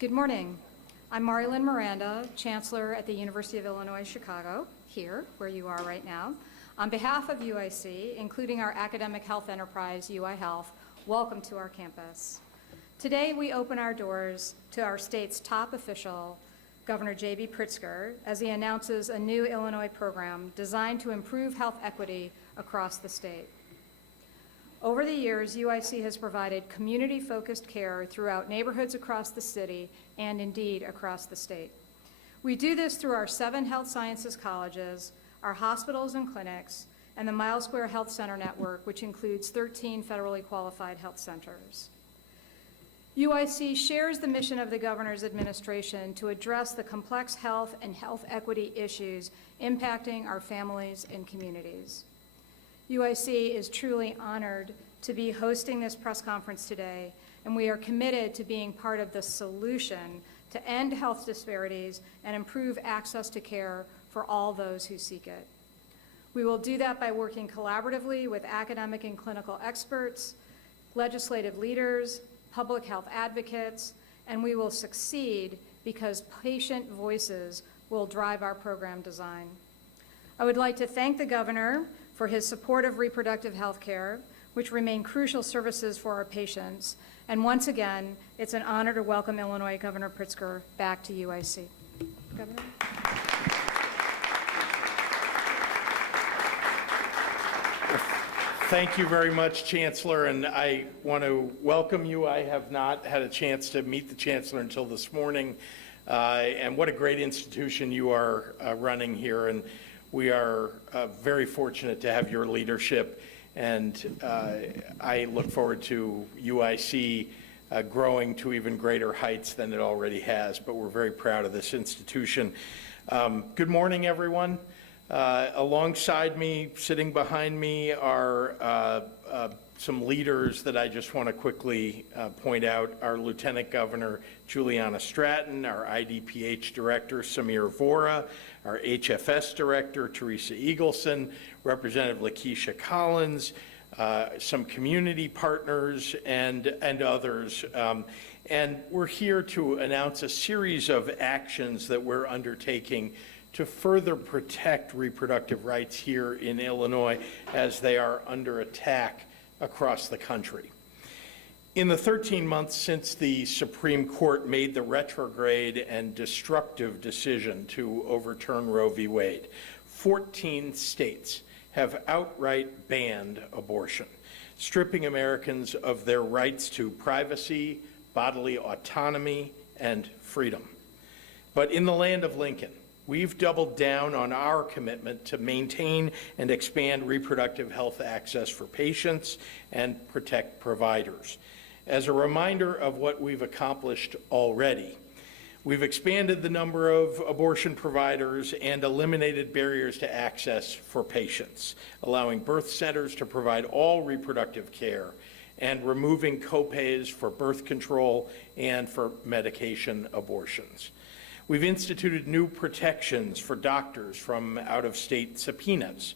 Good morning. I'm Marilyn Miranda, Chancellor at the University of Illinois Chicago, here, where you are right now. On behalf of UIC, including our academic health enterprise, UI Health, welcome to our campus. Today, we open our doors to our state's top official, Governor J.B. Pritzker, as he announces a new Illinois program designed to improve health equity across the state. Over the years, UIC has provided community-focused care throughout neighborhoods across the city and indeed across the state. We do this through our 7 health sciences colleges, our hospitals and clinics, and the Mile Square Health Center network, which includes 13 federally qualified health centers. UIC shares the mission of the governor's administration to address the complex health and health equity issues impacting our families and communities. UIC is truly honored to be hosting this press conference today, and we are committed to being part of the solution to end health disparities and improve access to care for all those who seek it. We will do that by working collaboratively with academic and clinical experts, legislative leaders, public health advocates, and we will succeed because patient voices will drive our program design. I would like to thank the governor for his support of reproductive health care, which remain crucial services for our patients. And once again, it's an honor to welcome Illinois Governor Pritzker back to UIC. Governor? Thank you very much, Chancellor, and I want to welcome you. I have not had a chance to meet the Chancellor until this morning, and what a great institution you are running here. And we are very fortunate to have your leadership, and I look forward to UIC growing to even greater heights than it already has, but we're very proud of this institution. Good morning, everyone. Alongside me, sitting behind me, are some leaders that I just want to quickly point out. Our Lieutenant Governor, Juliana Stratton, our IDPH Director, Samir Vora, our HFS Director, Teresa Eagleson, Representative Lakeisha Collins, some community partners, and others. And we're here to announce a series of actions that we're undertaking to further protect reproductive rights here in Illinois as they are under attack across the country. In the 13 months since the Supreme Court made the retrograde and destructive decision to overturn Roe v. Wade, 14 states have outright banned abortion, stripping Americans of their rights to privacy, bodily autonomy, and freedom. But in the land of Lincoln, we've doubled down on our commitment to maintain and expand reproductive health access for patients and protect providers. As a reminder of what we've accomplished already, we've expanded the number of abortion providers and eliminated barriers to access for patients, allowing birth centers to provide all reproductive care and removing copays for birth control and for medication abortions. We've instituted new protections for doctors from out-of-state subpoenas,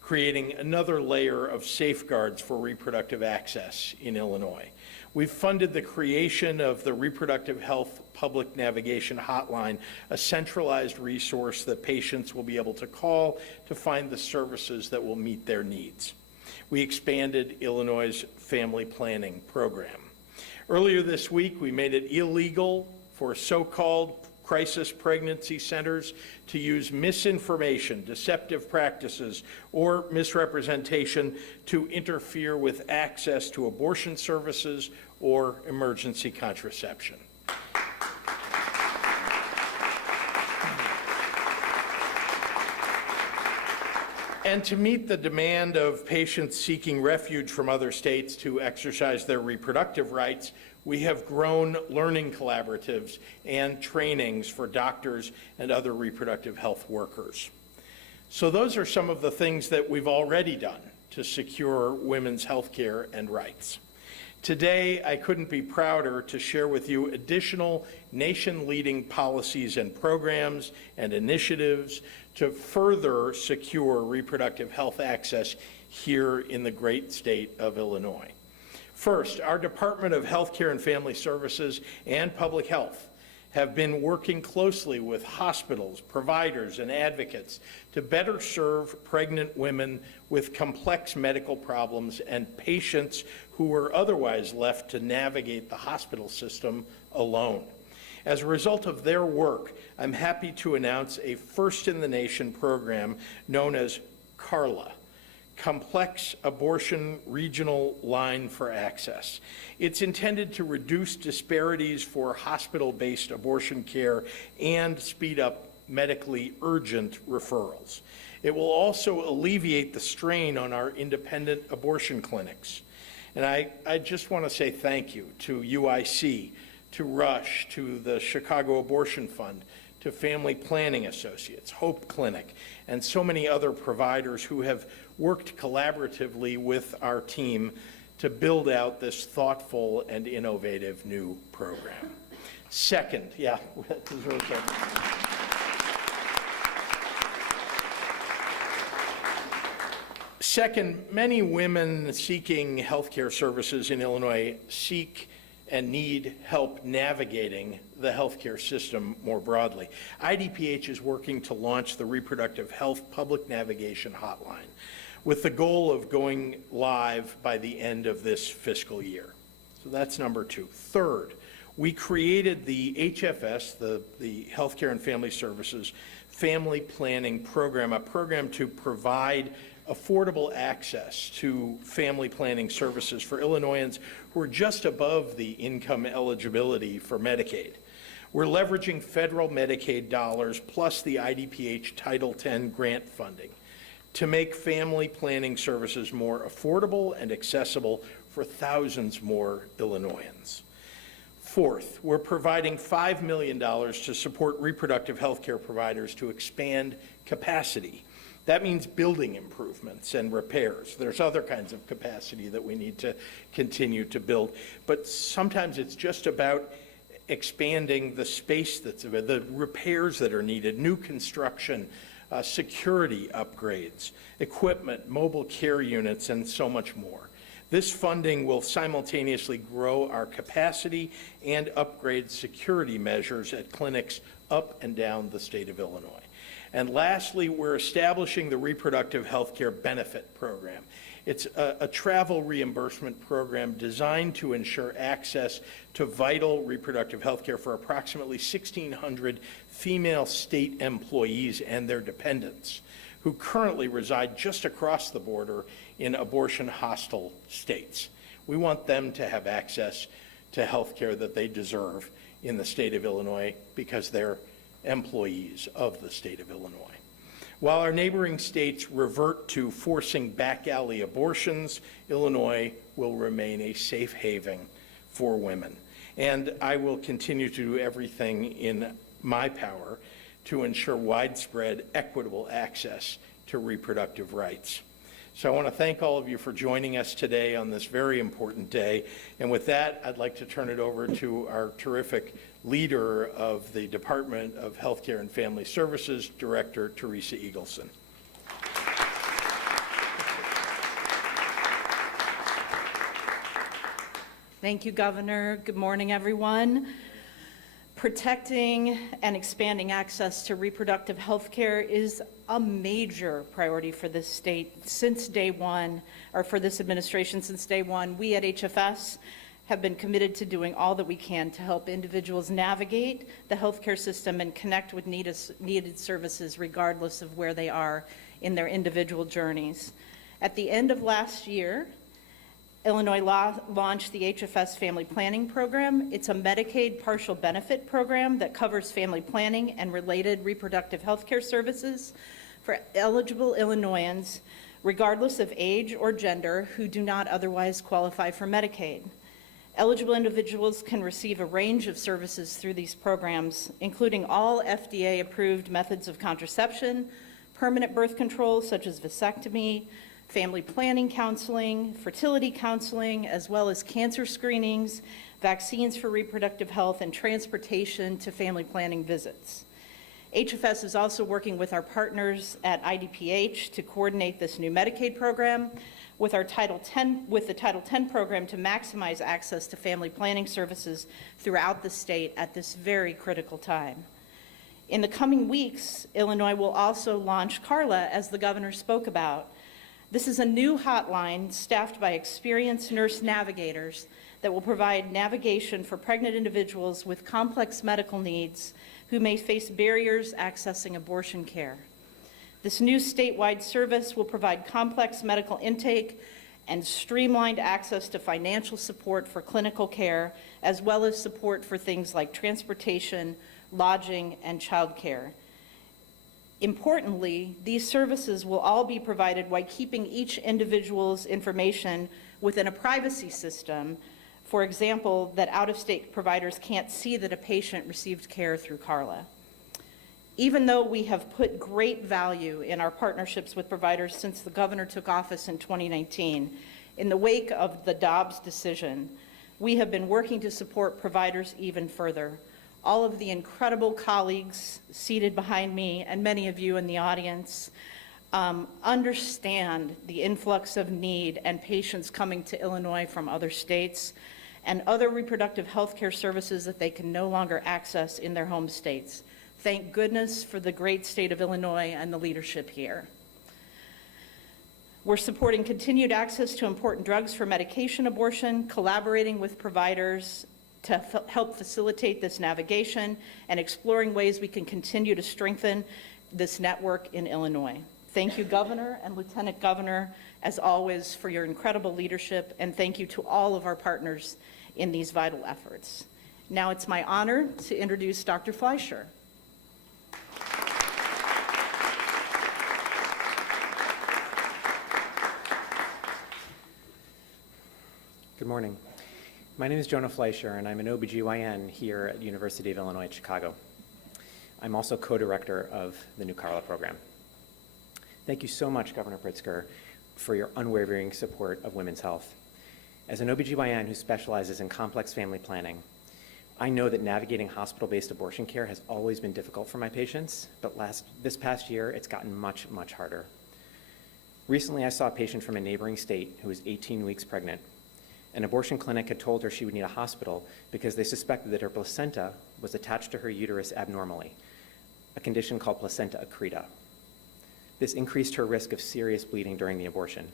creating another layer of safeguards for reproductive access in Illinois. We've funded the creation of the Reproductive Health Public Navigation Hotline, a centralized resource that patients will be able to call to find the services that will meet their needs. We expanded Illinois' family planning program. Earlier this week, we made it illegal for so-called crisis pregnancy centers to use misinformation, deceptive practices, or misrepresentation to interfere with access to abortion services or emergency contraception. And to meet the demand of patients seeking refuge from other states to exercise their reproductive rights, we have grown learning collaboratives and trainings for doctors and other reproductive health workers. So those are some of the things that we've already done to secure women's health care and rights. Today, I couldn't be prouder to share with you additional nation-leading policies and programs and initiatives to further secure reproductive health access here in the great state of Illinois. First, our Department of Health Care and Family Services and Public Health have been working closely with hospitals, providers, and advocates to better serve pregnant women with complex medical problems and patients who were otherwise left to navigate the hospital system alone. As a result of their work, I'm happy to announce a first-in-the-nation program known as CARLA, Complex Abortion Regional Line for Access. It's intended to reduce disparities for hospital-based abortion care and speed up medically urgent referrals. It will also alleviate the strain on our independent abortion clinics. And I just want to say thank you to UIC, to Rush, to the Chicago Abortion Fund, to Family Planning Associates, Hope Clinic, and so many other providers who have worked collaboratively with our team to build out this thoughtful and innovative new program. Second, yeah, this is really good. Second, many women seeking healthcare services in Illinois seek and need help navigating the healthcare system more broadly. IDPH is working to launch the Reproductive Health Public Navigation Hotline with the goal of going live by the end of this fiscal year. So that's number two. Third, we created the HFS, the Healthcare and Family Services Family Planning Program, a program to provide affordable access to family planning services for Illinoisans who are just above the income eligibility for Medicaid. We're leveraging federal Medicaid dollars plus the IDPH Title X grant funding to make family planning services more affordable and accessible for thousands more Illinoisans. Fourth, we're providing $5 million to support reproductive health care providers to expand capacity. That means building improvements and repairs. There's other kinds of capacity that we need to continue to build, but sometimes it's just about expanding the space that's available, the repairs that are needed, new construction, security upgrades, equipment, mobile care units, and so much more. This funding will simultaneously grow our capacity and upgrade security measures at clinics up and down the state of Illinois. And lastly, we're establishing the Reproductive Health Care Benefit Program. It's a travel reimbursement program designed to ensure access to vital reproductive health care for approximately 1,600 female state employees and their dependents who currently reside just across the border in abortion-hostile states. We want them to have access to health care that they deserve in the state of Illinois because they're employees of the state of Illinois. While our neighboring states revert to forcing back alley abortions, Illinois will remain a safe haven for women. And I will continue to do everything in my power to ensure widespread, equitable access to reproductive rights. So I want to thank all of you for joining us today on this very important day. And with that, I'd like to turn it over to our terrific leader of the Department of Healthcare and Family Services, Director Teresa Eagleson. Thank you, Governor. Good morning, everyone. Protecting and expanding access to reproductive health care is a major priority for this state since day one, or for this administration since day one. We at HFS have been committed to doing all that we can to help individuals navigate the healthcare system and connect with needed services regardless of where they are in their individual journeys. At the end of last year, Illinois launched the HFS Family Planning Program. It's a Medicaid partial benefit program that covers family planning and related reproductive health care services for eligible Illinoisans, regardless of age or gender, who do not otherwise qualify for Medicaid. Eligible individuals can receive a range of services through these programs, including all FDA-approved methods of contraception, permanent birth control such as vasectomy, family planning counseling, fertility counseling, as well as cancer screenings, vaccines for reproductive health, and transportation to family planning visits. HFS is also working with our partners at IDPH to coordinate this new Medicaid program. with the Title X program to maximize access to family planning services throughout the state at this very critical time. In the coming weeks, Illinois will also launch Carla, as the governor spoke about. This is a new hotline staffed by experienced nurse navigators that will provide navigation for pregnant individuals with complex medical needs who may face barriers accessing abortion care. This new statewide service will provide complex medical intake and streamlined access to financial support for clinical care, as well as support for things like transportation, lodging, and childcare. Importantly, these services will all be provided while keeping each individual's information within a privacy system. For example, that out-of-state providers can't see that a patient received care through Carla. Even though we have put great value in our partnerships with providers since the governor took office in 2019, in the wake of the Dobbs decision, we have been working to support providers even further. All of the incredible colleagues seated behind me and many of you in the audience understand the influx of need and patients coming to Illinois from other states and other reproductive health care services that they can no longer access in their home states. Thank goodness for the great state of Illinois and the leadership here. We're supporting continued access to important drugs for medication abortion, collaborating with providers to help facilitate this navigation, and exploring ways we can continue to strengthen this network in Illinois. Thank you, Governor and Lieutenant Governor, as always, for your incredible leadership, and thank you to all of our partners in these vital efforts. Now it's my honor to introduce Dr. Fleischer. Good morning. My name is Jonah Fleischer, and I'm an OBGYN here at the University of Illinois at Chicago. I'm also co-director of the new Carla program. Thank you so much, Governor Pritzker, for your unwavering support of women's health. As an OBGYN who specializes in complex family planning, I know that navigating hospital-based abortion care has always been difficult for my patients, but this past year, it's gotten much, much harder. Recently, I saw a patient from a neighboring state who was 18 weeks pregnant. An abortion clinic had told her she would need a hospital because they suspected that her placenta was attached to her uterus abnormally, a condition called placenta accreta. This increased her risk of serious bleeding during the abortion.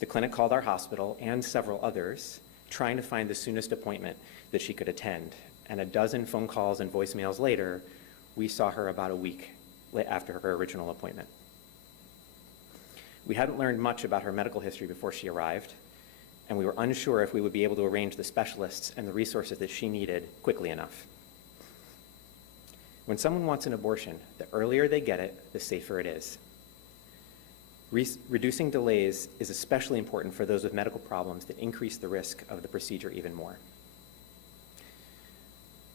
The clinic called our hospital and several others, trying to find the soonest appointment that she could attend. And a dozen phone calls and voicemails later, we saw her about a week after her original appointment. We hadn't learned much about her medical history before she arrived, and we were unsure if we would be able to arrange the specialists and the resources that she needed quickly enough. When someone wants an abortion, the earlier they get it, the safer it is. Reducing delays is especially important for those with medical problems that increase the risk of the procedure even more.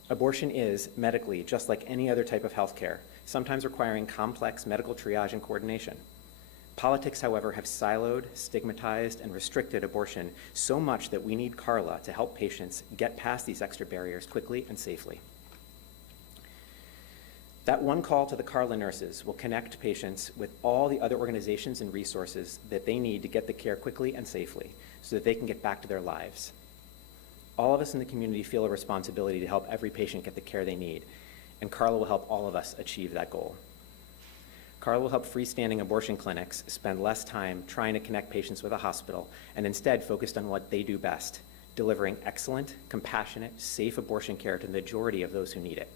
Abortion is, medically, just like any other type of health care, sometimes requiring complex medical triage and coordination. Politics, however, have siloed, stigmatized, and restricted abortion so much that we need Carla to help patients get past these extra barriers quickly and safely. That one call to the Carla nurses will connect patients with all the other organizations and resources that they need to get the care quickly and safely so that they can get back to their lives. All of us in the community feel a responsibility to help every patient get the care they need, and Carla will help all of us achieve that goal. Carla will help freestanding abortion clinics spend less time trying to connect patients with a hospital and instead focused on what they do best, delivering excellent, compassionate, safe abortion care to the majority of those who need it.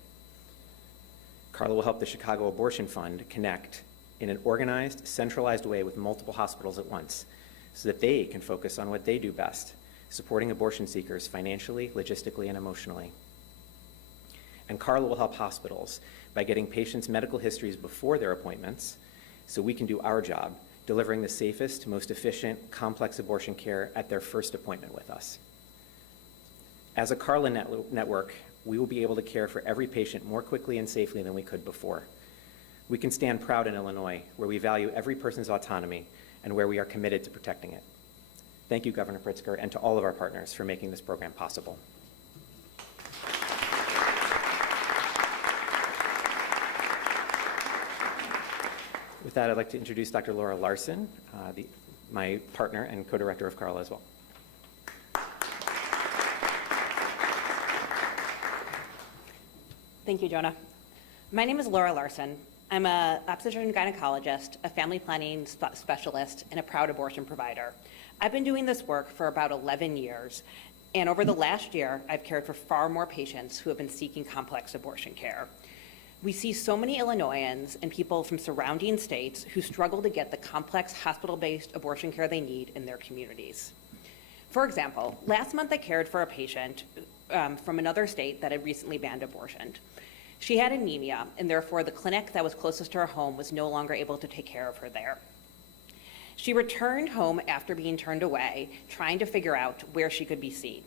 Carla will help the Chicago Abortion Fund connect in an organized, centralized way with multiple hospitals at once so that they can focus on what they do best, supporting abortion seekers financially, logistically, and emotionally. And Carla will help hospitals by getting patients' medical histories before their appointments so we can do our job, delivering the safest, most efficient, complex abortion care at their first appointment with us. As a Carla network, we will be able to care for every patient more quickly and safely than we could before. We can stand proud in Illinois, where we value every person's autonomy and where we are committed to protecting it. Thank you, Governor Pritzker, and to all of our partners for making this program possible. With that, I'd like to introduce Dr. Laura Larson, the my partner and co-director of Carla as well. Thank you, Jonah. My name is Laura Larson. I'm an obstetrician gynecologist, a family planning specialist, and a proud abortion provider. I've been doing this work for about 11 years, and over the last year, I've cared for far more patients who have been seeking complex abortion care. We see so many Illinoisans and people from surrounding states who struggle to get the complex hospital-based abortion care they need in their communities. For example, last month I cared for a patient from another state that had recently banned abortion. She had anemia, and therefore the clinic that was closest to her home was no longer able to take care of her there. She returned home after being turned away, trying to figure out where she could be seen.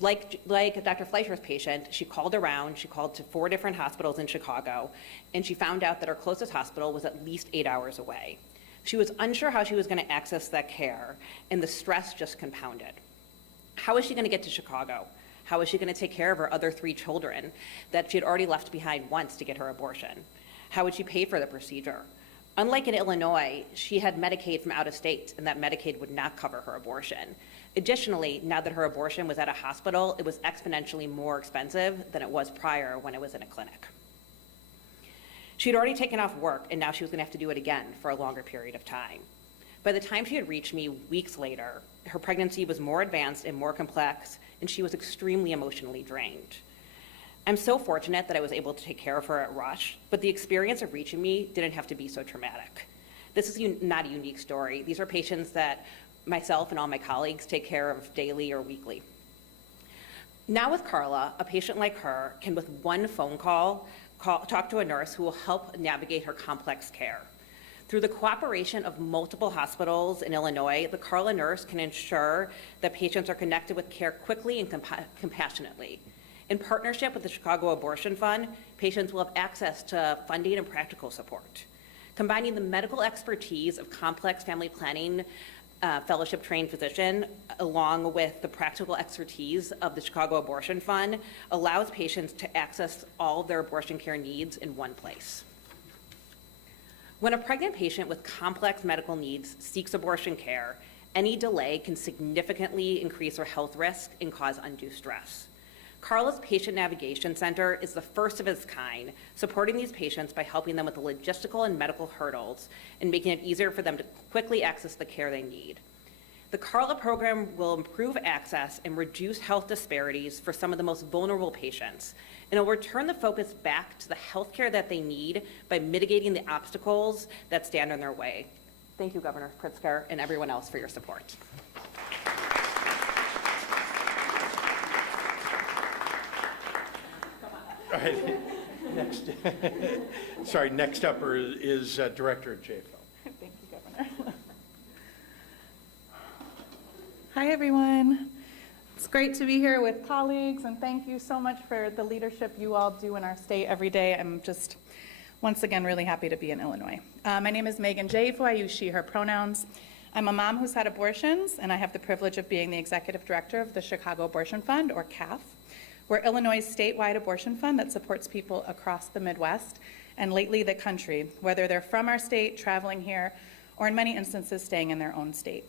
Like Dr. Fleischer's patient, she called around, she called to 4 different hospitals in Chicago, and she found out that her closest hospital was at least 8 hours away. She was unsure how she was going to access that care, and the stress just compounded. How is she going to get to Chicago? How is she going to take care of her other 3 children that she had already left behind once to get her abortion? How would she pay for the procedure? Unlike in Illinois, she had Medicaid from out of state, and that Medicaid would not cover her abortion. Additionally, now that her abortion was at a hospital, it was exponentially more expensive than it was prior when it was in a clinic. She had already taken off work, and now she was going to have to do it again for a longer period of time. By the time she had reached me weeks later, her pregnancy was more advanced and more complex, and she was extremely emotionally drained. I'm so fortunate that I was able to take care of her at Rush, but the experience of reaching me didn't have to be so traumatic. This is not a unique story. These are patients that myself and all my colleagues take care of daily or weekly. Now with Carla, a patient like her can, with one phone call, talk to a nurse who will help navigate her complex care. Through the cooperation of multiple hospitals in Illinois, the Carla nurse can ensure that patients are connected with care quickly and compassionately. In partnership with the Chicago Abortion Fund, patients will have access to funding and practical support. Combining the medical expertise of complex family planning fellowship-trained physician, along with the practical expertise of the Chicago Abortion Fund, allows patients to access all of their abortion care needs in one place. When a pregnant patient with complex medical needs seeks abortion care, any delay can significantly increase their health risk and cause undue stress. Carla's Patient Navigation Center is the first of its kind, supporting these patients by helping them with the logistical and medical hurdles and making it easier for them to quickly access the care they need. The Carla program will improve access and reduce health disparities for some of the most vulnerable patients, and it will return the focus back to the health care that they need by mitigating the obstacles that stand in their way. Thank you, Governor Pritzker, and everyone else for your support. All right, next, sorry, next up is Director of JFL. Thank you, Governor. Hi, everyone. It's great to be here with colleagues, and thank you so much for the leadership you all do in our state every day. I'm just, once again, really happy to be in Illinois. My name is Megan Jaffe. I use she, her pronouns. I'm a mom who's had abortions, and I have the privilege of being the executive director of the Chicago Abortion Fund, or CAF. We're Illinois' statewide abortion fund that supports people across the Midwest and lately the country, whether they're from our state, traveling here, or in many instances staying in their own state.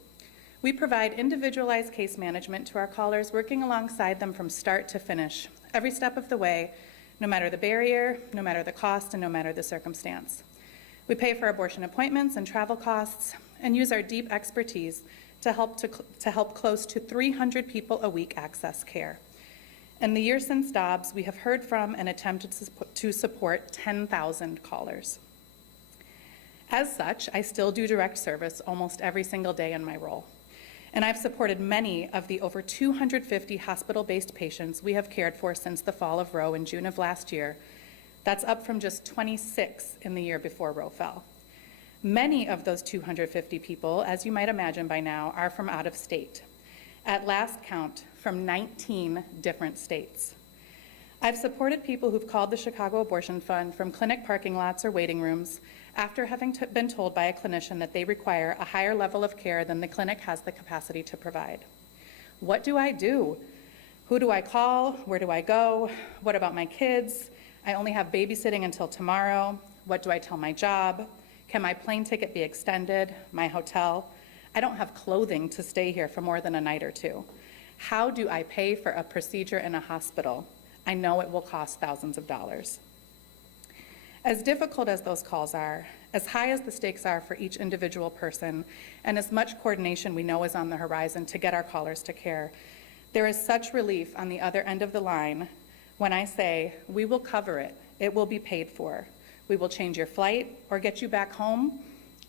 We provide individualized case management to our callers, working alongside them from start to finish, every step of the way, no matter the barrier, no matter the cost, and no matter the circumstance. We pay for abortion appointments and travel costs and use our deep expertise to help close to 300 people a week access care. In the year since Dobbs, we have heard from and attempted to support 10,000 callers. As such, I still do direct service almost every single day in my role. And I've supported many of the over 250 hospital-based patients we have cared for since the fall of Roe in June of last year. That's up from just 26 in the year before Roe fell. Many of those 250 people, as you might imagine by now, are from out of state. At last count, from 19 different states. I've supported people who've called the Chicago Abortion Fund from clinic parking lots or waiting rooms after having been told by a clinician that they require a higher level of care than the clinic has the capacity to provide. What do I do? Who do I call? Where do I go? What about my kids? I only have babysitting until tomorrow. What do I tell my job? Can my plane ticket be extended? My hotel? I don't have clothing to stay here for more than a night or two. How do I pay for a procedure in a hospital? I know it will cost thousands of dollars. As difficult as those calls are, as high as the stakes are for each individual person, and as much coordination we know is on the horizon to get our callers to care, there is such relief on the other end of the line when I say, we will cover it, it will be paid for. We will change your flight or get you back home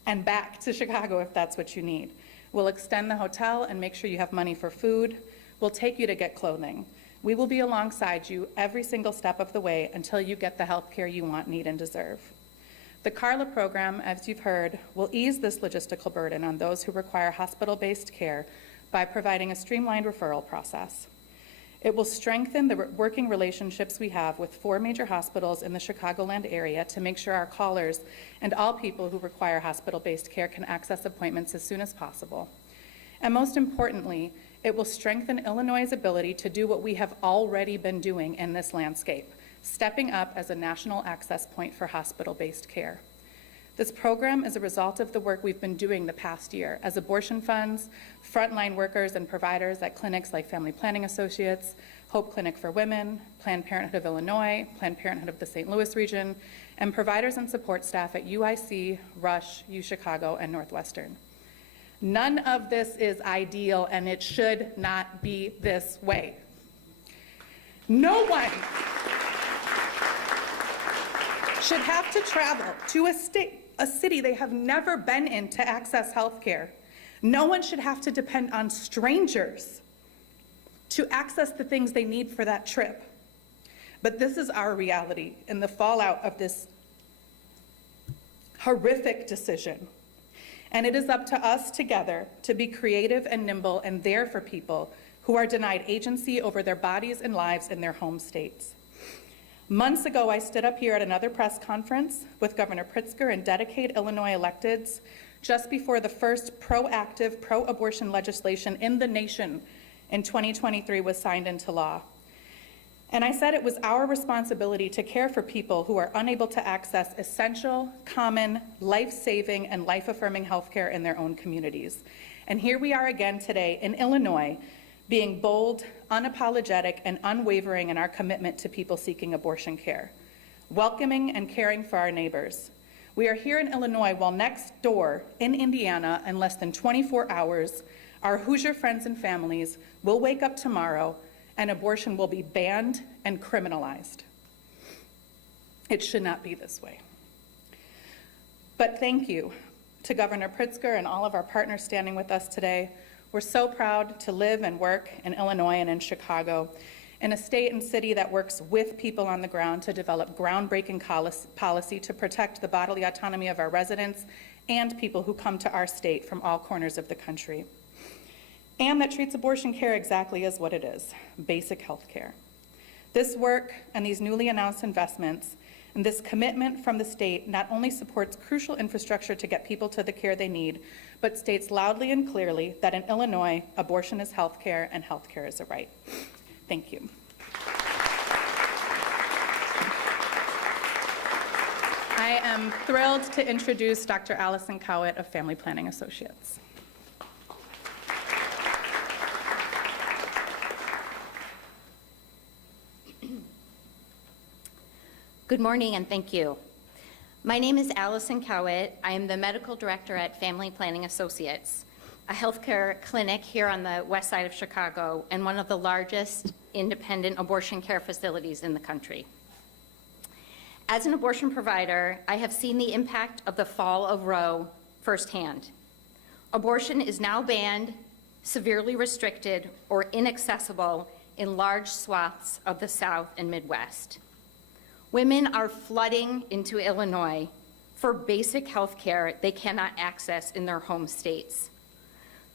and back to Chicago if that's what you need. We'll extend the hotel and make sure you have money for food. We'll take you to get clothing. We will be alongside you every single step of the way until you get the health care you want, need, and deserve. The CARLA program, as you've heard, will ease this logistical burden on those who require hospital-based care by providing a streamlined referral process. It will strengthen the working relationships we have with 4 major hospitals in the Chicagoland area to make sure our callers and all people who require hospital-based care can access appointments as soon as possible. And most importantly, it will strengthen Illinois' ability to do what we have already been doing in this landscape, stepping up as a national access point for hospital-based care. This program is a result of the work we've been doing the past year as abortion funds, frontline workers and providers at clinics like Family Planning Associates, Hope Clinic for Women, Planned Parenthood of Illinois, Planned Parenthood of the St. Louis region, and providers and support staff at UIC, Rush, UChicago, and Northwestern. None of this is ideal, and it should not be this way. No one should have to travel to a city they have never been in to access health care. No one should have to depend on strangers to access the things they need for that trip. But this is our reality and the fallout of this horrific decision. And it is up to us together to be creative and nimble and there for people who are denied agency over their bodies and lives in their home states. Months ago, I stood up here at another press conference with Governor Pritzker and dedicated Illinois electeds just before the first proactive pro-abortion legislation in the nation in 2023 was signed into law. And I said it was our responsibility to care for people who are unable to access essential, common, life-saving, and life-affirming health care in their own communities. And here we are again today in Illinois, being bold, unapologetic, and unwavering in our commitment to people seeking abortion care, welcoming and caring for our neighbors. We are here in Illinois while next door in Indiana, in less than 24 hours, our Hoosier friends and families will wake up tomorrow and abortion will be banned and criminalized. It should not be this way. But thank you to Governor Pritzker and all of our partners standing with us today. We're so proud to live and work in Illinois and in Chicago, in a state and city that works with people on the ground to develop groundbreaking policy to protect the bodily autonomy of our residents and people who come to our state from all corners of the country. And that treats abortion care exactly as what it is, basic health care. This work and these newly announced investments and this commitment from the state not only supports crucial infrastructure to get people to the care they need, but states loudly and clearly that in Illinois, abortion is health care and health care is a right. Thank you. I am thrilled to introduce Dr. Allison Cowett of Family Planning Associates. Good morning and thank you. My name is Allison Cowett. I am the medical director at Family Planning Associates, a healthcare clinic here on the west side of Chicago and one of the largest independent abortion care facilities in the country. As an abortion provider, I have seen the impact of the fall of Roe firsthand. Abortion is now banned, severely restricted, or inaccessible in large swaths of the South and Midwest. Women are flooding into Illinois for basic health care they cannot access in their home states.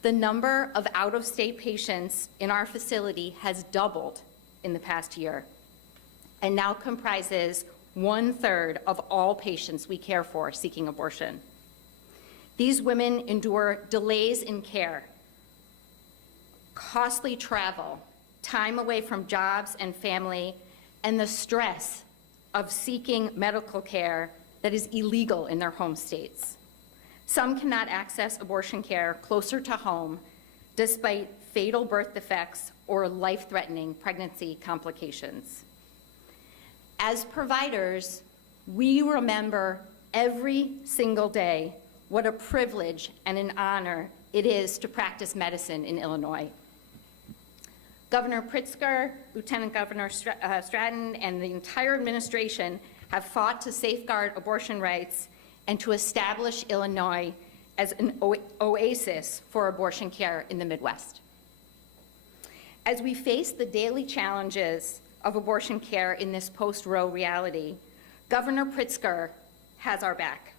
The number of out-of-state patients in our facility has doubled in the past year and now comprises 1/3 of all patients we care for seeking abortion. These women endure delays in care, costly travel, time away from jobs and family, and the stress of seeking medical care that is illegal in their home states. Some cannot access abortion care closer to home despite fatal birth defects or life-threatening pregnancy complications. As providers, we remember every single day what a privilege and an honor it is to practice medicine in Illinois. Governor Pritzker, Lieutenant Governor Stratton, and the entire administration have fought to safeguard abortion rights and to establish Illinois as an oasis for abortion care in the Midwest. As we face the daily challenges of abortion care in this post-Roe reality, Governor Pritzker has our back.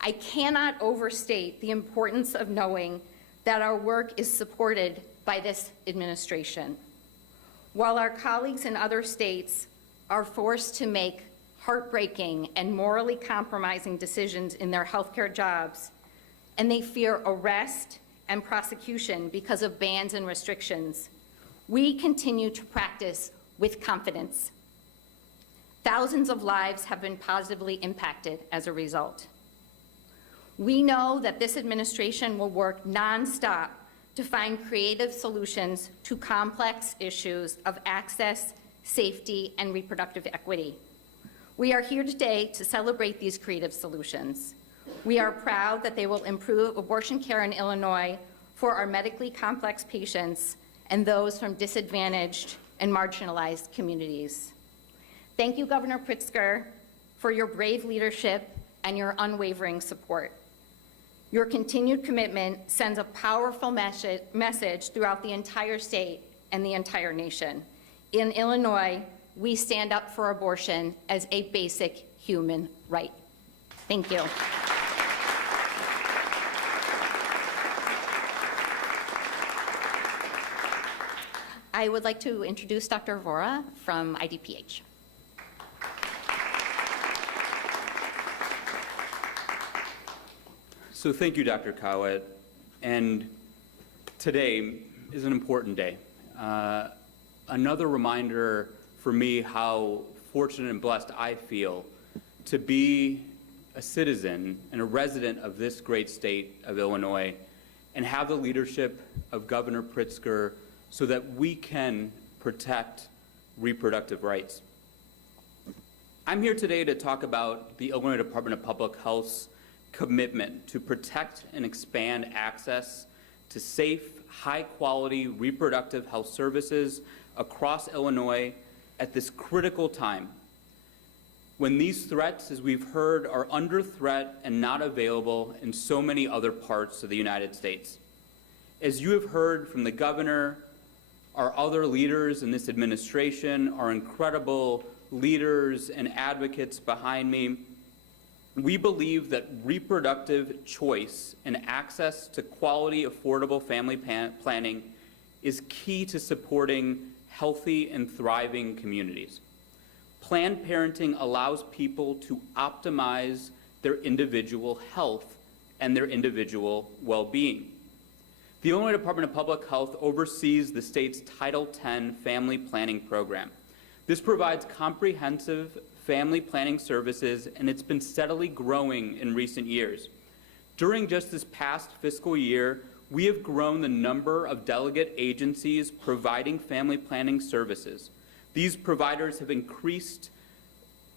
I cannot overstate the importance of knowing that our work is supported by this administration. While our colleagues in other states are forced to make heartbreaking and morally compromising decisions in their healthcare jobs, and they fear arrest and prosecution because of bans and restrictions, we continue to practice with confidence. Thousands of lives have been positively impacted as a result. We know that this administration will work nonstop to find creative solutions to complex issues of access, safety, and reproductive equity. We are here today to celebrate these creative solutions. We are proud that they will improve abortion care in Illinois for our medically complex patients and those from disadvantaged and marginalized communities. Thank you, Governor Pritzker, for your brave leadership and your unwavering support. Your continued commitment sends a powerful message throughout the entire state and the entire nation. In Illinois, we stand up for abortion as a basic human right. Thank you. I would like to introduce Dr. Vora from IDPH. So thank you, Dr. Cowett. And today is an important day. Another reminder for me how fortunate and blessed I feel to be a citizen and a resident of this great state of Illinois and have the leadership of Governor Pritzker so that we can protect reproductive rights. I'm here today to talk about the Illinois Department of Public Health's commitment to protect and expand access to safe, high-quality reproductive health services across Illinois at this critical time when these threats, as we've heard, are under threat and not available in so many other parts of the United States. As you have heard from the governor, our other leaders in this administration, our incredible leaders and advocates behind me, we believe that reproductive choice and access to quality, affordable family planning is key to supporting healthy and thriving communities. Planned Parenting allows people to optimize their individual health and their individual well-being. The Illinois Department of Public Health oversees the state's Title X family planning program. This provides comprehensive family planning services, and it's been steadily growing in recent years. During just this past fiscal year, we have grown the number of delegate agencies providing family planning services. These providers have increased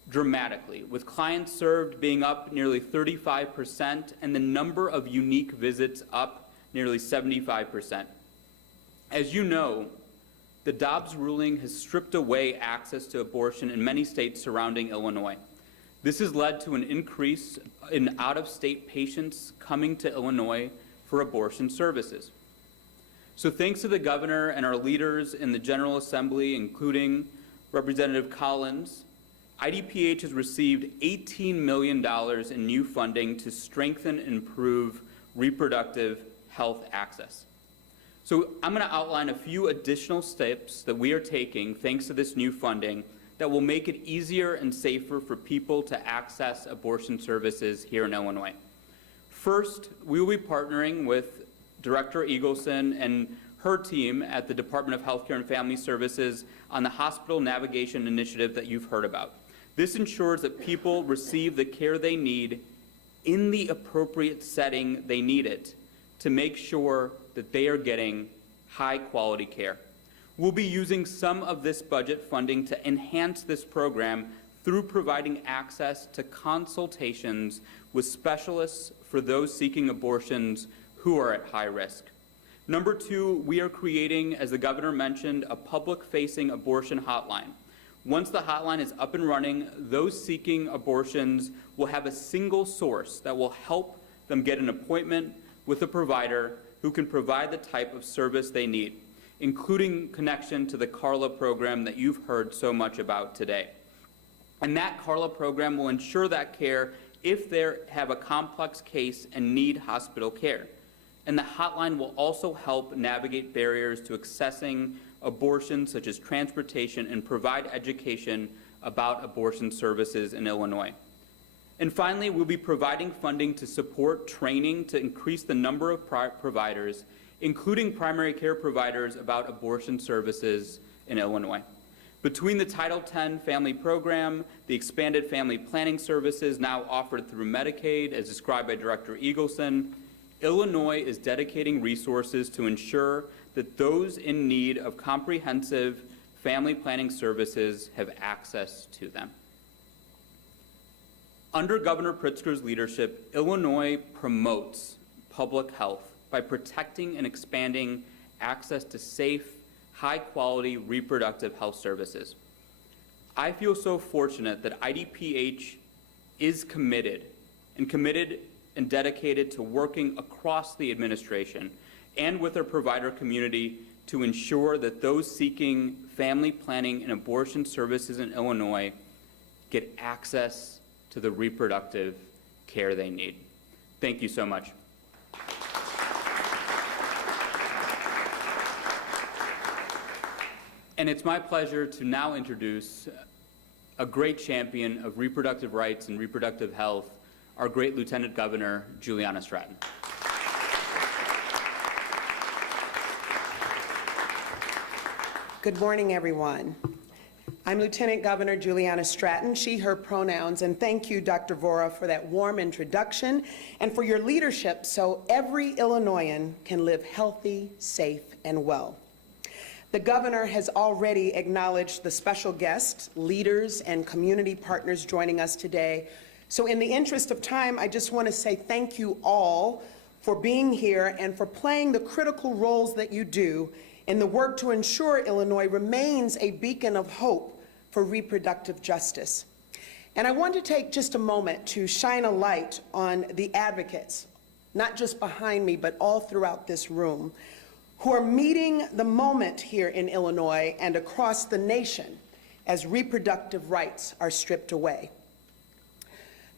dramatically, with clients served being up nearly 35% and the number of unique visits up nearly 75%. As you know, the Dobbs ruling has stripped away access to abortion in many states surrounding Illinois. This has led to an increase in out-of-state patients coming to Illinois for abortion services. So thanks to the governor and our leaders in the General Assembly, including Representative Collins, IDPH has received $18 million in new funding to strengthen and improve reproductive health access. So I'm going to outline a few additional steps that we are taking thanks to this new funding that will make it easier and safer for people to access abortion services here in Illinois. First, we will be partnering with Director Eagleson and her team at the Department of Healthcare and Family Services on the Hospital Navigation Initiative that you've heard about. This ensures that people receive the care they need in the appropriate setting they need it to make sure that they are getting high-quality care. We'll be using some of this budget funding to enhance this program through providing access to consultations with specialists for those seeking abortions who are at high risk. Number two, we are creating, as the governor mentioned, a public-facing abortion hotline. Once the hotline is up and running, those seeking abortions will have a single source that will help them get an appointment with a provider who can provide the type of service they need, including connection to the CARLA program that you've heard so much about today. And that CARLA program will ensure that care if they have a complex case and need hospital care. And the hotline will also help navigate barriers to accessing abortion, such as transportation, and provide education about abortion services in Illinois. And finally, we'll be providing funding to support training to increase the number of providers, including primary care providers, about abortion services in Illinois. Between the Title X family program, the expanded family planning services now offered through Medicaid, as described by Director Eagleson, Illinois is dedicating resources to ensure that those in need of comprehensive family planning services have access to them. Under Governor Pritzker's leadership, Illinois promotes public health by protecting and expanding access to safe, high-quality reproductive health services. I feel so fortunate that IDPH is committed and dedicated to working across the administration and with our provider community to ensure that those seeking family planning and abortion services in Illinois get access to the reproductive care they need. Thank you so much. And it's my pleasure to now introduce a great champion of reproductive rights and reproductive health, our great Lieutenant Governor, Juliana Stratton. Good morning, everyone. I'm Lieutenant Governor Juliana Stratton, she, her pronouns, and thank you, Dr. Vora, for that warm introduction and for your leadership so every Illinoisan can live healthy, safe, and well. The governor has already acknowledged the special guests, leaders, and community partners joining us today. So in the interest of time, I just want to say thank you all for being here and for playing the critical roles that you do in the work to ensure Illinois remains a beacon of hope for reproductive justice. And I want to take just a moment to shine a light on the advocates, not just behind me, but all throughout this room, who are meeting the moment here in Illinois and across the nation as reproductive rights are stripped away.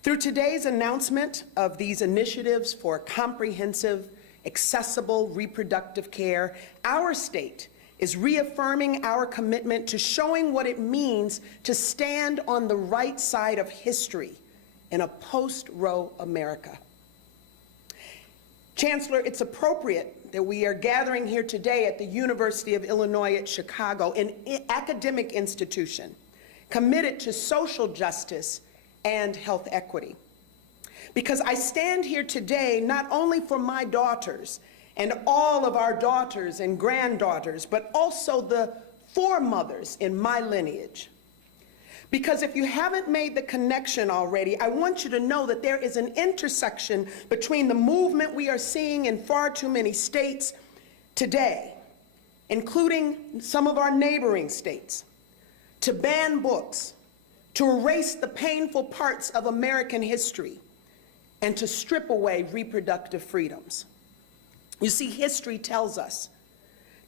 Through today's announcement of these initiatives for comprehensive, accessible reproductive care, our state is reaffirming our commitment to showing what it means to stand on the right side of history in a post-Roe America. Chancellor, it's appropriate that we are gathering here today at the University of Illinois at Chicago, an academic institution committed to social justice and health equity. Because I stand here today not only for my daughters and all of our daughters and granddaughters, but also the foremothers in my lineage. Because if you haven't made the connection already, I want you to know that there is an intersection between the movement we are seeing in far too many states today, including some of our neighboring states, to ban books, to erase the painful parts of American history, and to strip away reproductive freedoms. You see, history tells us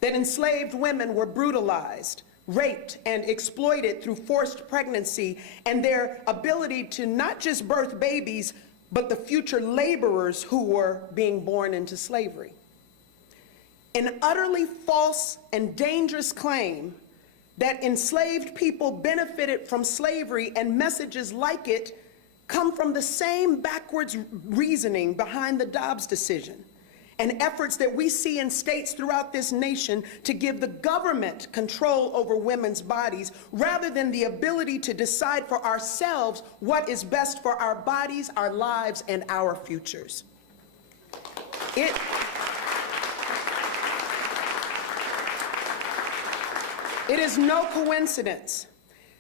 that enslaved women were brutalized, raped, and exploited through forced pregnancy and their ability to not just birth babies, but the future laborers who were being born into slavery. An utterly false and dangerous claim that enslaved people benefited from slavery and messages like it come from the same backwards reasoning behind the Dobbs decision and efforts that we see in states throughout this nation to give the government control over women's bodies rather than the ability to decide for ourselves what is best for our bodies, our lives, and our futures. It is no coincidence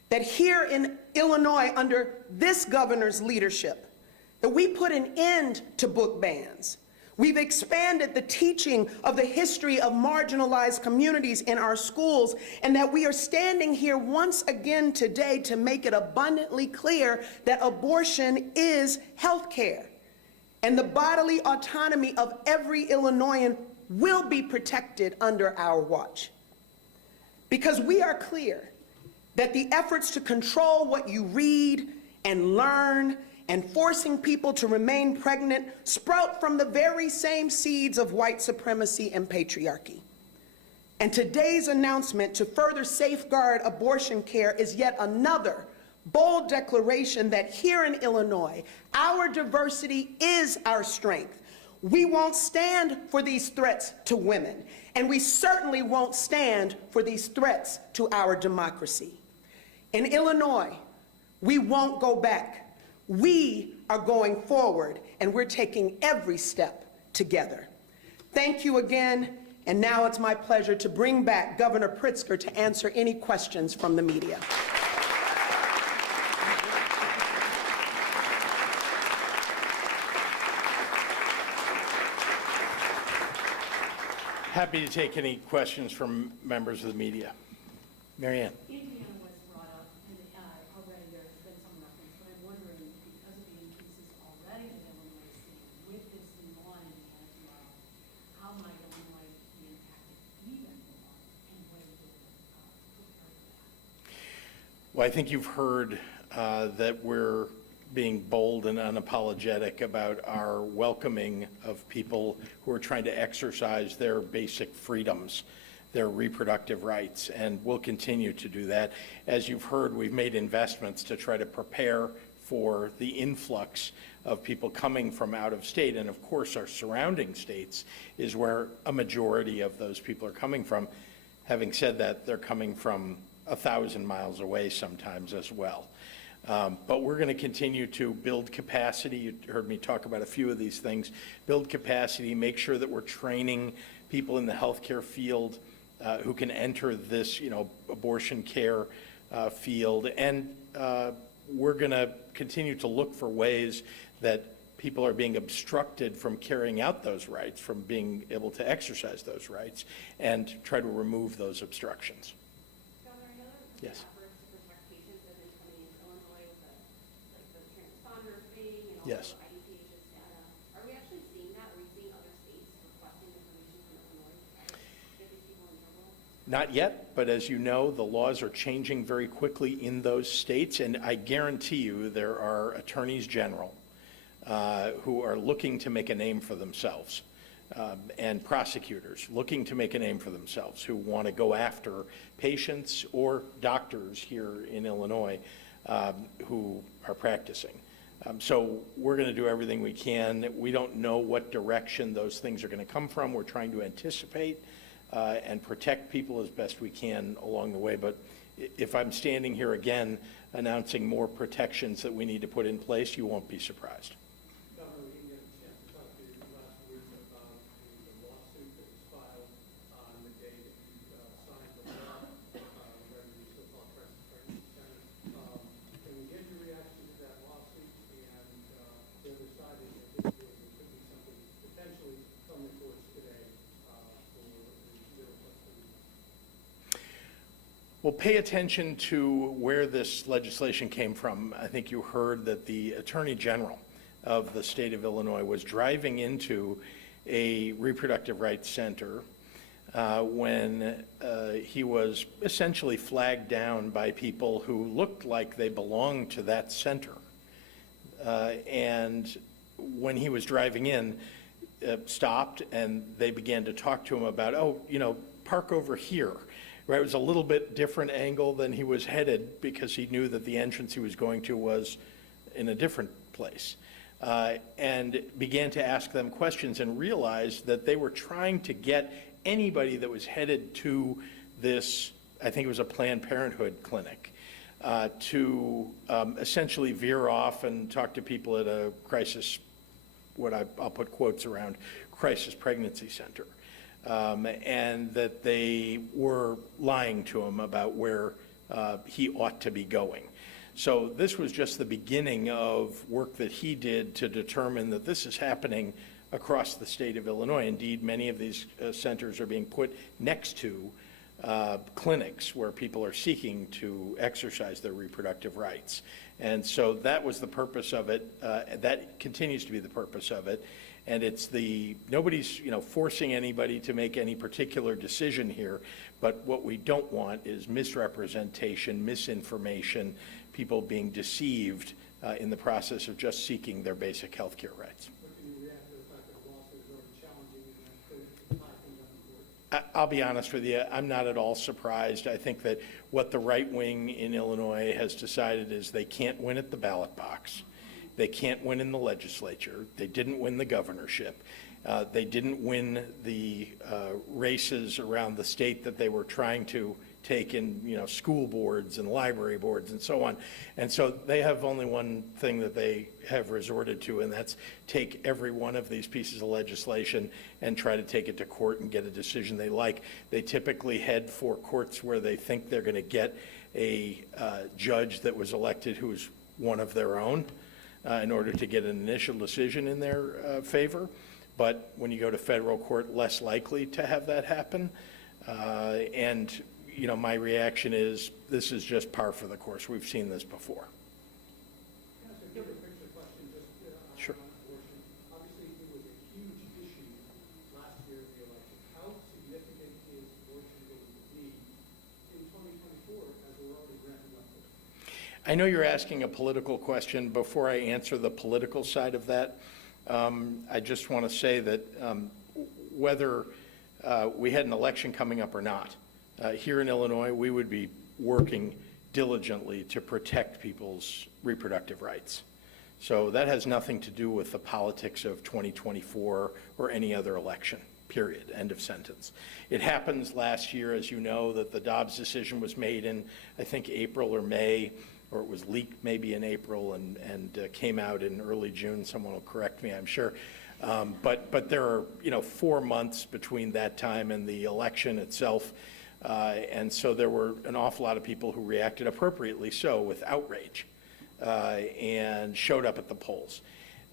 that here in Illinois, under this governor's leadership, that we put an end to book bans. We've expanded the teaching of the history of marginalized communities in our schools, and that we are standing here once again today to make it abundantly clear that abortion is health care, and the bodily autonomy of every Illinoisan will be protected under our watch. Because we are clear that the efforts to control what you read and learn and forcing people to remain pregnant sprout from the very same seeds of white supremacy and patriarchy. And today's announcement to further safeguard abortion care is yet another bold declaration that here in Illinois, our diversity is our strength. We won't stand for these threats to women, and we certainly won't stand for these threats to our democracy. In Illinois, we won't go back. We are going forward, and we're taking every step together. Thank you again, and now it's my pleasure to bring back Governor Pritzker to answer any questions from the media. Happy to take any questions from members of the media. Mary Ann. Indiana was brought up, and already there's been some reference, but I'm wondering, because of the increases already in Illinois State, with this new law in Indiana tomorrow, how might Illinois be impacted even more, and what are you doing to prepare for that? Well, I think you've heard that we're being bold and unapologetic about our welcoming of people who are trying to exercise their basic freedoms, their reproductive rights, and we'll continue to do that. As you've heard, we've made investments to try to prepare for the influx of people coming from out of state, and of course our surrounding states is where a majority of those people are coming from. Having said that, they're coming from 1,000 miles away sometimes as well. But we're going to continue to build capacity. You heard me talk about a few of these things. Build capacity, make sure that we're training people in the healthcare field who can enter this, abortion care field. And we're going to continue to look for ways that people are being obstructed from carrying out those rights, from being able to exercise those rights, and try to remove those obstructions. Governor, I know that Yes. efforts to protect patients have been coming into Illinois with the transponder thing and Yes. also IDPH's data. Are we actually seeing that? Are we seeing other states requesting information from Illinois to get these people in trouble? Not yet, but as you know, the laws are changing very quickly in those states, and I guarantee you there are attorneys general who are looking to make a name for themselves, and prosecutors looking to make a name for themselves who want to go after patients or doctors here in Illinois who are practicing. So we're going to do everything we can. We don't know what direction those things are going to come from. We're trying to anticipate and protect people as best we can along the way. But if I'm standing here again announcing more protections that we need to put in place, you won't be surprised. Governor, we didn't get a chance to talk to you last week about the lawsuit that was filed on the day that you signed the law regarding the so-called pregnancy centers. Can we get your reaction to that lawsuit, and the other side is anticipating there could be something potentially from the courts today for the zero plus 3? Well, pay attention to where this legislation came from. I think you heard that the Attorney General of the state of Illinois was driving into a reproductive rights center when he was essentially flagged down by people who looked like they belonged to that center. And when he was driving in, stopped, and they began to talk to him about, park over here. Right, it was a little bit different angle than he was headed because he knew that the entrance he was going to was in a different place. and began to ask them questions and realized that they were trying to get anybody that was headed to this, I think it was a Planned Parenthood clinic, to essentially veer off and talk to people at a crisis, I'll put quotes around, crisis pregnancy center. And that they were lying to him about where he ought to be going. So this was just the beginning of work that he did to determine that this is happening across the state of Illinois. Indeed, many of these centers are being put next to clinics where people are seeking to exercise their reproductive rights. And so that was the purpose of it. That continues to be the purpose of it. And it's nobody's, forcing anybody to make any particular decision here, but what we don't want is misrepresentation, misinformation, people being deceived in the process of just seeking their basic health care rights. But can you react to the fact that a lawsuit is already challenging and that could tie things up in court? I'll be honest with you, I'm not at all surprised. I think that what the right wing in Illinois has decided is they can't win at the ballot box. They can't win in the legislature. They didn't win the governorship. They didn't win the races around the state that they were trying to take in, school boards and library boards and so on. And so they have only one thing that they have resorted to, and that's take every one of these pieces of legislation and try to take it to court and get a decision they like. They typically head for courts where they think they're going to get a judge that was elected who is one of their own, in order to get an initial decision in their favor. But when you go to federal court, less likely to have that happen. And, my reaction is this is just par for the course. We've seen this before. Can I ask a bigger picture question just Sure. on abortion? Obviously, it was a huge issue last year in the election. How significant is abortion going to be in 2024 as we're already ramping up to it? I know you're asking a political question. Before I answer the political side of that, I just want to say that whether we had an election coming up or not, here in Illinois, we would be working diligently to protect people's reproductive rights. So that has nothing to do with the politics of 2024 or any other election, period, end of sentence. It happens last year, as you know, that the Dobbs decision was made in, I think, April or May, or it was leaked maybe in April and came out in early June. Someone will correct me, I'm sure. But there are, 4 months between that time and the election itself. And so there were an awful lot of people who reacted appropriately so with outrage and showed up at the polls.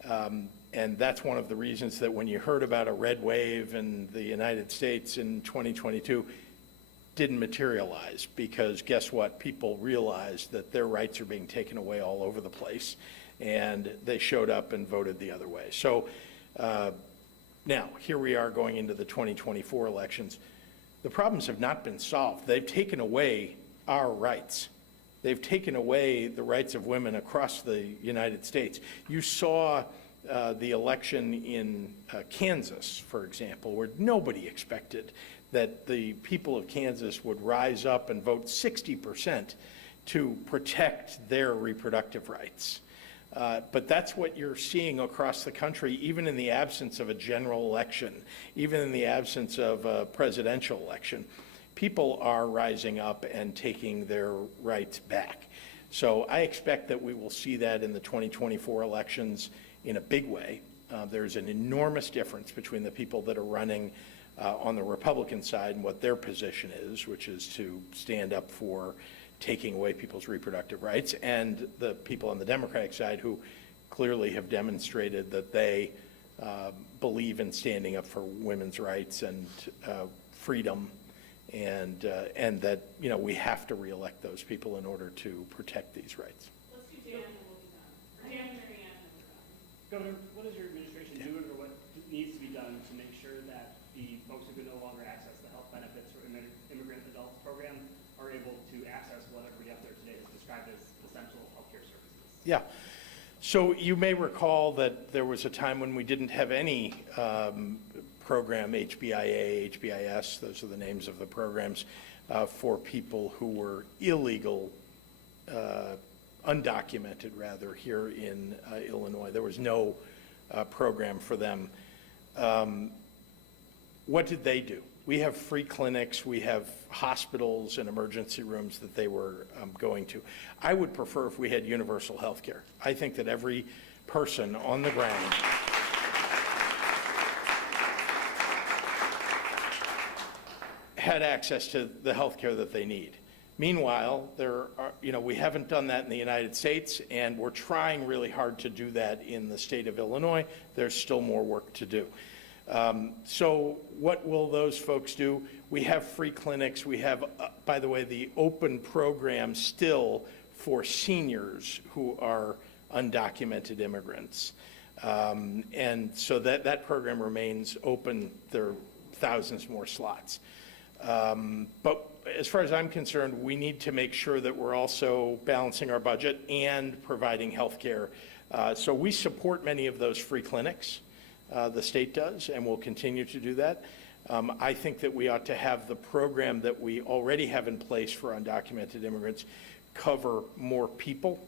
And that's one of the reasons that when you heard about a red wave in the United States in 2022, didn't materialize, because guess what? People realized that their rights are being taken away all over the place, and they showed up and voted the other way. So now, here we are going into the 2024 elections. The problems have not been solved. They've taken away our rights. They've taken away the rights of women across the United States. You saw the election in Kansas, for example, where nobody expected that the people of Kansas would rise up and vote 60% to protect their reproductive rights. But that's what you're seeing across the country, even in the absence of a general election, even in the absence of a presidential election. People are rising up and taking their rights back. So I expect that we will see that in the 2024 elections in a big way. There's an enormous difference between the people that are running on the Republican side and what their position is, which is to stand up for taking away people's reproductive rights, and the people on the Democratic side who clearly have demonstrated that they believe in standing up for women's rights and freedom, and that, we have to reelect those people in order to protect these rights. Let's do Dan and we'll be done. Dan and Mary Ann and we're done. Governor, what is your administration doing, or what needs to be done to make sure that the folks who can no longer access the health benefits or immigrant adults program are able to access what everybody up there today is described as essential healthcare services? Yeah. So you may recall that there was a time when we didn't have any program, HBIA, HBIS, those are the names of the programs, for people who were illegal undocumented rather, here in Illinois. There was no program for them. What did they do? We have free clinics, we have hospitals and emergency rooms that they were going to. I would prefer if we had universal health care. I think that every person on the ground had access to the health care that they need. Meanwhile, we haven't done that in the United States, and we're trying really hard to do that in the state of Illinois. There's still more work to do. So what will those folks do? We have free clinics. We have, by the way, the open program still for seniors who are undocumented immigrants. And so that program remains open. There are thousands more slots. But as far as I'm concerned, we need to make sure that we're also balancing our budget and providing health care. So we support many of those free clinics. The state does, and will continue to do that. I think that we ought to have the program that we already have in place for undocumented immigrants cover more people,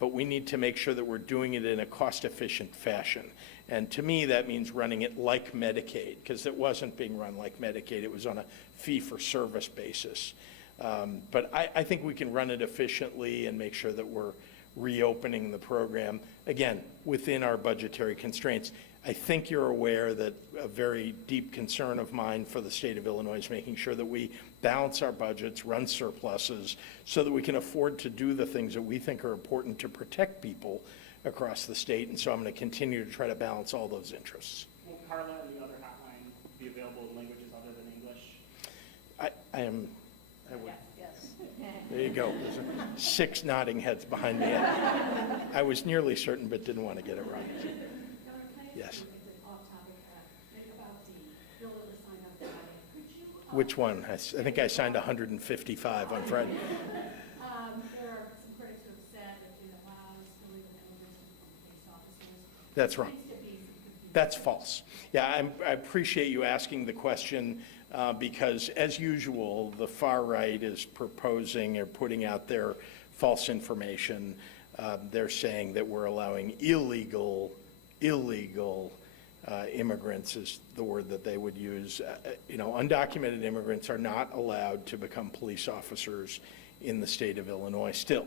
but we need to make sure that we're doing it in a cost-efficient fashion. And to me, that means running it like Medicaid, because it wasn't being run like Medicaid. It was on a fee-for-service basis. But I think we can run it efficiently and make sure that we're reopening the program, again, within our budgetary constraints. I think you're aware that a very deep concern of mine for the state of Illinois is making sure that we balance our budgets, run surpluses, so that we can afford to do the things that we think are important to protect people across the state. And so I'm going to continue to try to balance all those interests. Will Carla and the other hotline be available in languages other than English? I would. Yes. There you go. There's 6 nodding heads behind me. I was nearly certain, but didn't want to get it wrong. Yes. It's an off-topic thing about the bill that was signed on Friday. Could you? Which one? I think I signed 155 on Friday. There are some critics who have said that it allows illegal immigrants to become police officers. That's wrong. That's false. Yeah, I appreciate you asking the question because, as usual, the far right is proposing or putting out their false information. They're saying that we're allowing illegal immigrants is the word that they would use. Undocumented immigrants are not allowed to become police officers in the state of Illinois still.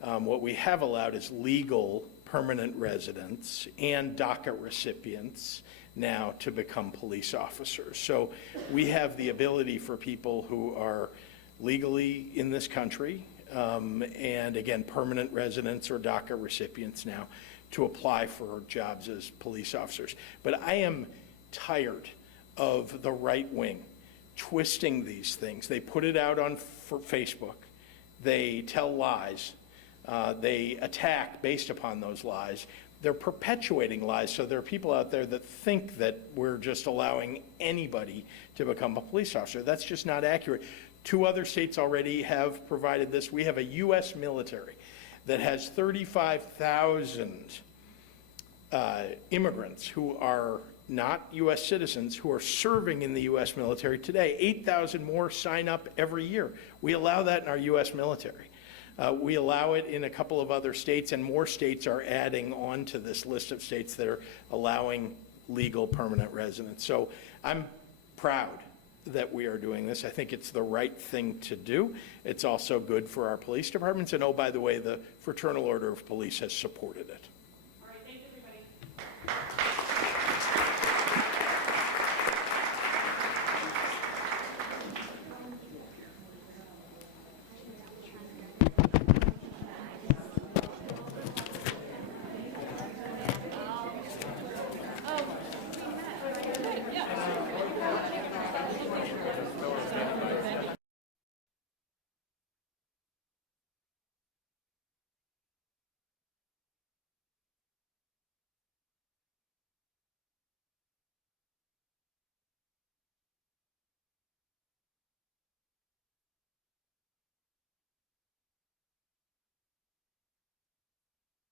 What we have allowed is legal permanent residents and DACA recipients now to become police officers. So we have the ability for people who are legally in this country, and again, permanent residents or DACA recipients now, to apply for jobs as police officers. But I am tired of the right wing twisting these things. They put it out on Facebook. They tell lies. They attack based upon those lies. They're perpetuating lies. So there are people out there that think that we're just allowing anybody to become a police officer. That's just not accurate. 2 other states already have provided this. We have a U.S. military that has 35,000 immigrants who are not U.S. citizens who are serving in the U.S. military today. 8,000 more sign up every year. We allow that in our U.S. military. We allow it in a couple of other states, and more states are adding on to this list of states that are allowing legal permanent residents. So I'm proud that we are doing this. I think it's the right thing to do. It's also good for our police departments. And oh, by the way, the Fraternal Order of Police has supported it.